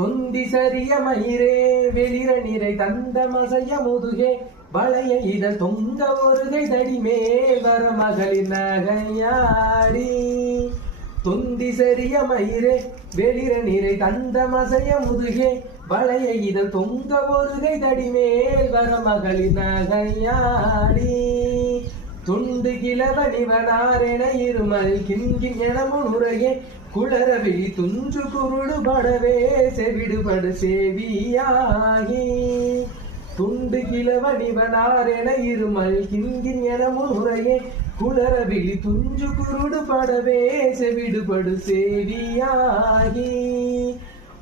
தொந்தி சரிய மயிரே வெளிர நிறை தந்த மசைய முதுகே வளைய இதழ் தொங்க ஒருகை தடிமே வர மகளிர் நகையாடி. தொந்தி சரிய மயிரே வெளிர நிறை தந்த மசைய முதுகே வளைய இதழ் தொங்க ஒருகை தடிமேல் வர மகளிர் நகையாடி. துண்டு கிழவனிவனாரென இருமல் கிண்கின் என முன்னுரையே குளரவிழி துஞ்சு குருடு படவே செவிடுபடு சேவியாகி. துண்டு கிழவனிவனாரென இருமல் கிண்கின் என முன்னுரையே குளரவிழி துஞ்சு குருடு படவே செவிடுபடு சேவியாகி.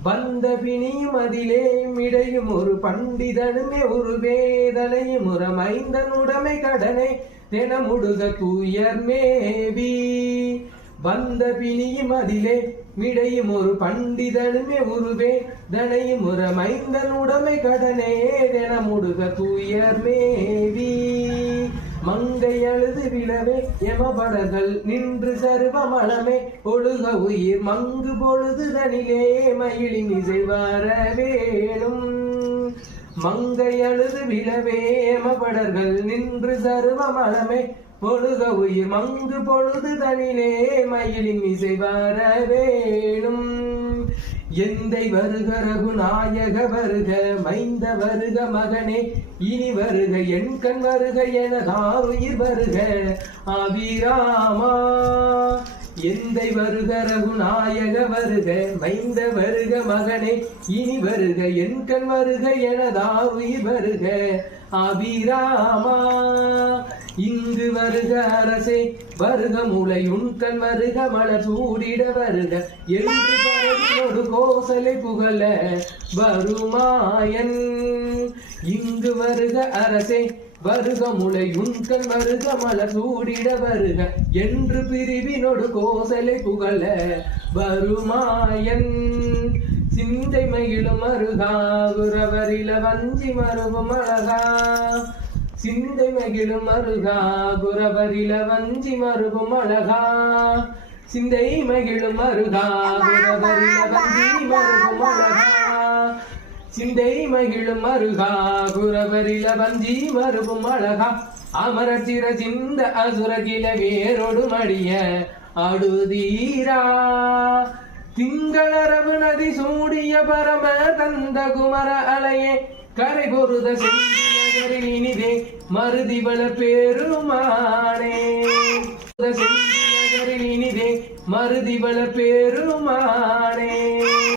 வந்த பிணி மதிலே மிடையும் ஒரு பண்டிதனுமே ஒரு வேதனையும் ஒரு மைந்தனுடைமை கடனை தினமுடுக தூயர் மேவி. வந்த பிணியும் அதிலே மிடையும் ஒரு பண்டிதனுமே ஒரு வேதனையும் ஒரு மைந்தனுடைமை கடனே தினமுடுக தூயர் மேவி. மங்கை அழுது விழவே எமபடர்கள் நின்று சர்வ மலமே ஒழுக உயிர் மங்கு பொழுது தனிலே மயிலின் இசை வர வேணும். மங்கை அழுது விழவே எமபடர்கள் நின்று சர்வ மலமே ஒழுக உயிர் மங்கு பொழுது தனிலே மயிலின் இசை வர வேணும். எந்தை வருக ரகுநாயக வருக மைந்த வருக மகனே இனி வருக என் கண் வருக எனதாருயிர் வருக அபிராமா. எந்தை வருக ரகுநாயக வருக மைந்த வருக மகனே இனி வருக என் கண் வருக எனதாருயிர் வருக அபிராமா. இங்கு வருக அரசே வருக முளை உண்கண் வருக மலர் சூடிட வருக என்று பரவினொரு கோசலை புகழ வருமாயன். இங்கு வருக அரசே வருக முளை உண்கண் வருக மலர் சூடிட வருக என்று பிரிவினொடு கோசலை புகழ வருமாயன். சிந்தை மகிழும் அருகா குரவரில வஞ்சி மருகும் அழகா. சிந்தை மகிழும் அருகா குரவரில வஞ்சி மருகும் அழகா. சிந்தை மகிழும் அருகா குரவரில வஞ்சி மருகும் அழகா. சிந்தை மகிழும் அருகா குரவரில வஞ்சி மருகும் அழகா. அமரச்சிர சிந்த அசுரகில வேரோடு மடிய அடுதீரா. திங்களரவு நதி சூடிய பரம தந்த குமர அலையே கரை பொருத செந்தி நகரில் இனிதே மருதிவள பெருமானே. செந்தி நகரில் இனிதே மருதிவள பெருமானே.